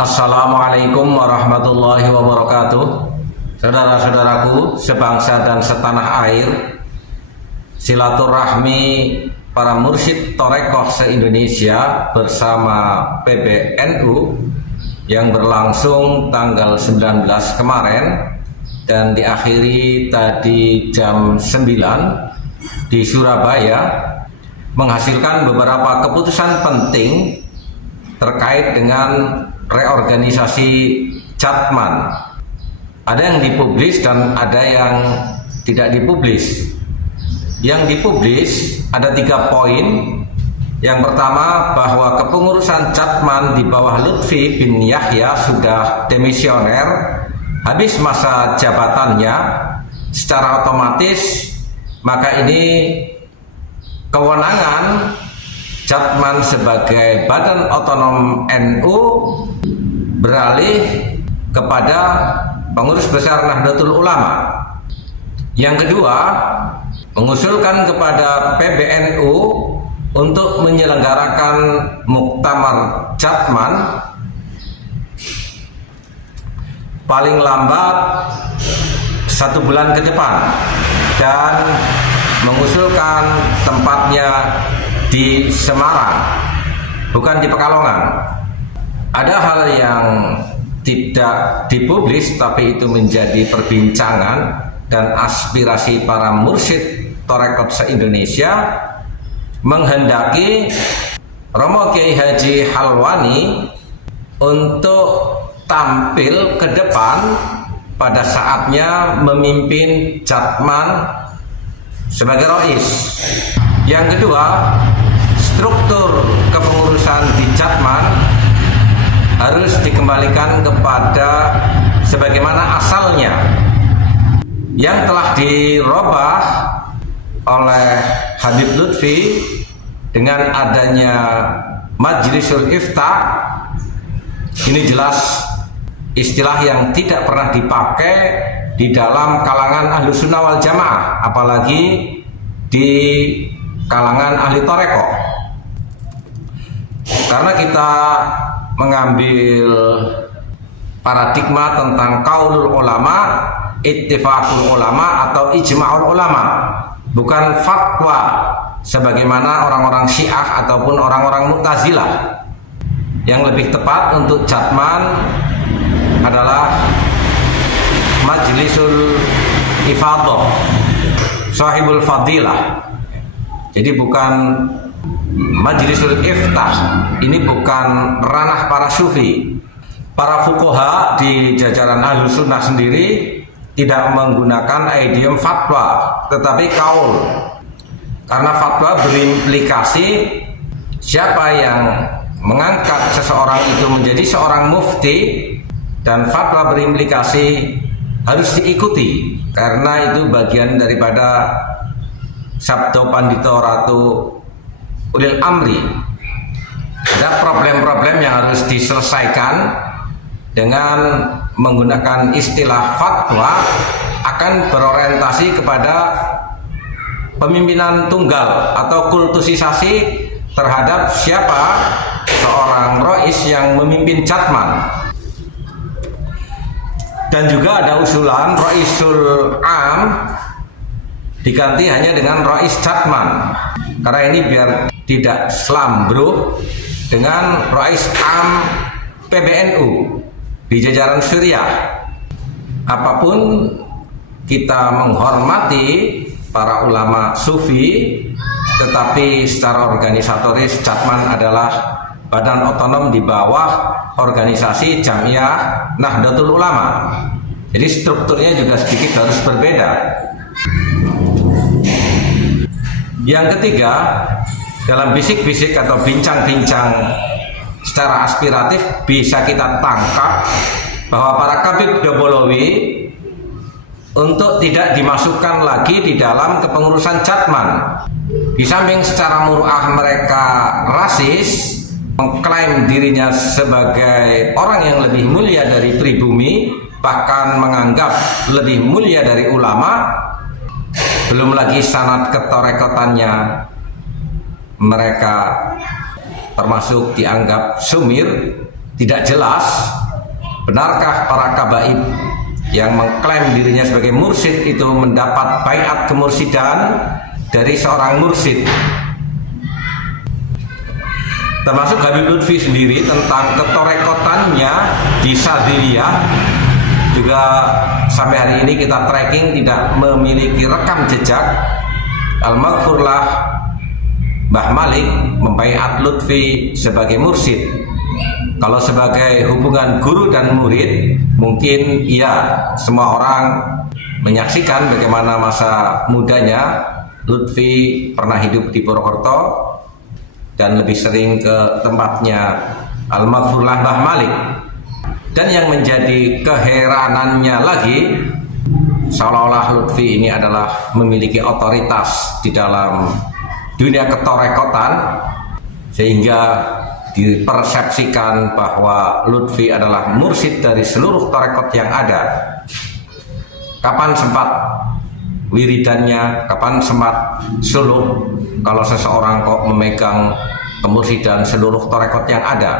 Assalamualaikum warahmatullahi wabarakatuh. Saudara-saudaraku sebangsa dan setanah air, silaturahmi para mursyid Thorekoh se-Indonesia bersama PBNU yang berlangsung tanggal 19 kemarin dan diakhiri tadi jam 9 di Surabaya menghasilkan beberapa keputusan penting terkait dengan reorganisasi Jatman. Ada yang dipublis dan ada yang tidak dipublis. Yang dipublis ada 3 poin. Yang pertama, bahwa kepengurusan Jatman di bawah Lutfi bin Yahya sudah demisioner, habis masa jabatannya. Secara otomatis maka ini kewenangan Jatman sebagai badan otonom NU beralih kepada pengurus besar Nahdlatul Ulama. Yang kedua, mengusulkan kepada PBNU untuk menyelenggarakan muktamar Jatman paling lambat 1 bulan ke depan dan mengusulkan tempatnya di Semarang, bukan di Pekalongan. Ada hal yang tidak dipublis tapi itu menjadi perbincangan dan aspirasi para mursyid Thorekoh se-Indonesia menghendaki Romo Kiai Haji Halwani untuk tampil ke depan pada saatnya memimpin Jatman sebagai rois. Yang kedua, struktur kepengurusan di Jatman harus dikembalikan kepada sebagaimana asalnya yang telah dirubah oleh Habib Lutfi dengan adanya Majlisul Ifta. Ini jelas istilah yang tidak pernah dipakai di dalam kalangan ahlu sunnah wal jamaah, apalagi di kalangan ahli Thorekoh. Karena kita mengambil paradigma tentang qaulul ulama, ittifaqul ulama atau ijma'ul ulama, bukan fatwa sebagaimana orang-orang Syiah ataupun orang-orang Mu'tazilah. Yang lebih tepat untuk Jatman adalah Majlisul Ifadah, Sahibul Fadilah. Jadi bukan Majlisul Iftah. Ini bukan ranah para sufi. Para fuqaha di jajaran Ahlus Sunnah sendiri tidak menggunakan idiom fatwa, tetapi kaul. Karena fatwa berimplikasi siapa yang mengangkat seseorang itu menjadi seorang mufti, dan fatwa berimplikasi harus diikuti karena itu bagian daripada Sabdo Pandito Ratu Ulil Amri. Ada problem-problem yang harus diselesaikan dengan menggunakan istilah fatwa, akan berorientasi kepada pemimpinan tunggal atau kultusisasi terhadap siapa seorang rois yang memimpin Jatman. Dan juga ada usulan Roisul Am diganti hanya dengan Rois Jatman, karena ini biar tidak slambruh dengan Rois Am PBNU di jajaran Suriah. Apapun kita menghormati para ulama sufi, tetapi secara organisatoris Jatman adalah badan otonom di bawah organisasi Jamiah Nahdlatul Ulama. Jadi strukturnya juga sedikit harus berbeda. Yang ketiga, dalam bisik-bisik atau bincang-bincang secara aspiratif bisa kita tangkap bahwa para Kabid Dobolowi untuk tidak dimasukkan lagi di dalam kepengurusan Jatman. Di samping secara muru'ah mereka rasis, mengklaim dirinya sebagai orang yang lebih mulia dari pribumi, bahkan menganggap lebih mulia dari ulama. Belum lagi sanad ketorekotannya, mereka termasuk dianggap sumir, tidak jelas benarkah para kabaib yang mengklaim dirinya sebagai mursyid itu mendapat baiat kemursidan dari seorang mursyid. Termasuk Habib Lutfi sendiri tentang ketorekotannya di Sadiliyah juga sampai hari ini kita tracking tidak memiliki rekam jejak. Al-Maghfurlah Mbah Malik membaiat Lutfi sebagai mursyid. Kalau sebagai hubungan guru dan murid, mungkin iya, semua orang menyaksikan bagaimana masa mudanya Lutfi pernah hidup di Purwokerto dan lebih sering ke tempatnya Al-Maghfurlah Mbah Malik. Dan yang menjadi keheranannya lagi, seolah-olah Lutfi ini adalah memiliki otoritas di dalam dunia ketorekotan, sehingga dipersepsikan bahwa Lutfi adalah mursyid dari seluruh torekot yang ada. Kapan sempat wiridannya, kapan sempat suluk, kalau seseorang kok memegang kemursidan seluruh torekot yang ada.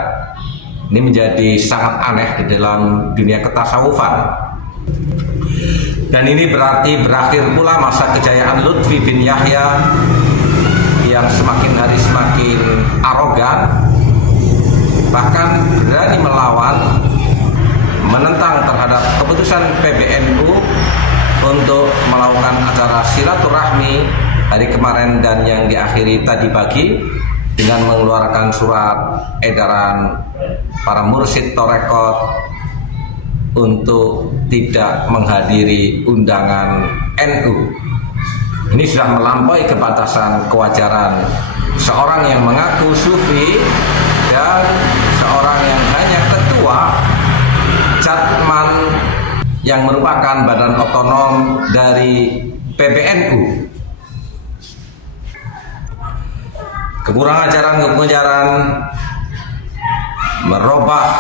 Ini menjadi sangat aneh di dalam dunia ketasawufan. Dan ini berarti berakhir pula masa kejayaan Lutfi bin Yahya yang semakin hari semakin arogan, bahkan berani melawan, menentang terhadap keputusan PBNU untuk melakukan acara silaturahmi hari kemarin dan yang diakhiri tadi pagi dengan mengeluarkan surat edaran para mursyid torekot untuk tidak menghadiri undangan NU. Ini sudah melampaui kebatasan kewajaran seorang yang mengaku sufi dan seorang yang hanya ketua Jatman yang merupakan badan otonom dari PBNU. Kekurangan ajaran merubah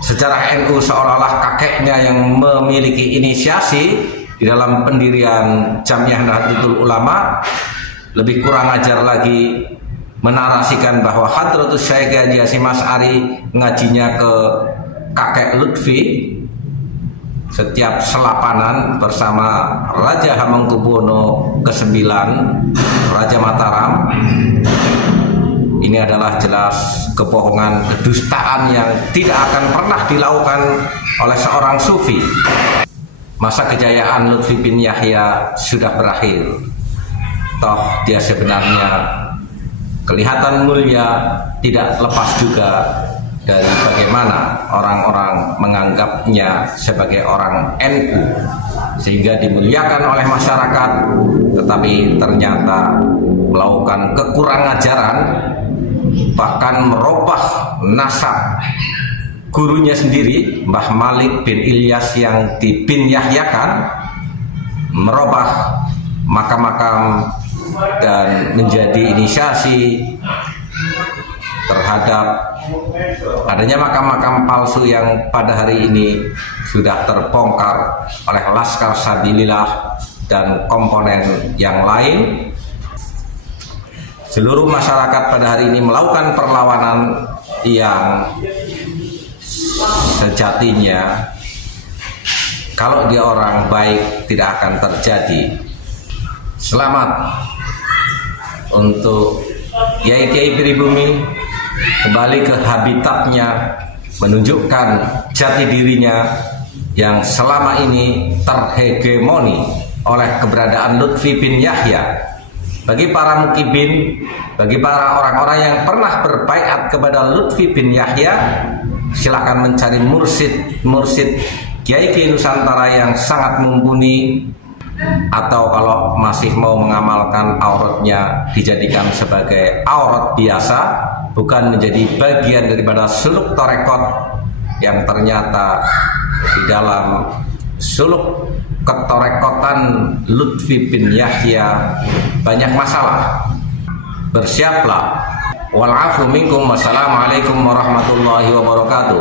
sejarah NU seolah-olah kakeknya yang memiliki inisiasi di dalam pendirian Jamiah Nahdlatul Ulama. Lebih kurang ajar lagi menarasikan bahwa Hadratus Syekh Haji Hasyim Asy'ari ngajinya ke kakek Lutfi setiap selapanan bersama Raja Hamengkubuwono ke-9, Raja Mataram. Ini adalah jelas kebohongan, kedustaan yang tidak akan pernah dilakukan oleh seorang sufi. Masa kejayaan Lutfi bin Yahya sudah berakhir. Toh dia sebenarnya kelihatan mulia, tidak lepas juga dari bagaimana orang-orang menganggapnya sebagai orang NU, sehingga dimuliakan oleh masyarakat, tetapi ternyata melakukan kekurang ajaran, bahkan merubah nasab gurunya sendiri, Mbah Malik bin Ilyas yang bin Yahyakan, merubah makam-makam dan menjadi inisiasi terhadap adanya makam-makam palsu yang pada hari ini sudah terbongkar oleh Laskar Sabilillah dan komponen yang lain. Seluruh masyarakat pada hari ini melakukan perlawanan yang sejatinya kalau dia orang baik tidak akan terjadi. Selamat untuk kiai-kiai pribumi kembali ke habitatnya, menunjukkan jati dirinya yang selama ini terhegemoni oleh keberadaan Lutfi bin Yahya. Bagi para mukibin, bagi para orang-orang yang pernah berbaiat kepada Lutfi bin Yahya, silakan mencari mursyid kiai-kiai Nusantara yang sangat mumpuni, atau kalau masih mau mengamalkan auratnya dijadikan sebagai aurat biasa, bukan menjadi bagian daripada suluk torekot yang ternyata di dalam suluk ketorekotan Lutfi bin Yahya banyak masalah. Bersiaplah. Wal afu minkum. Wassalamualaikum warahmatullahi wabarakatuh.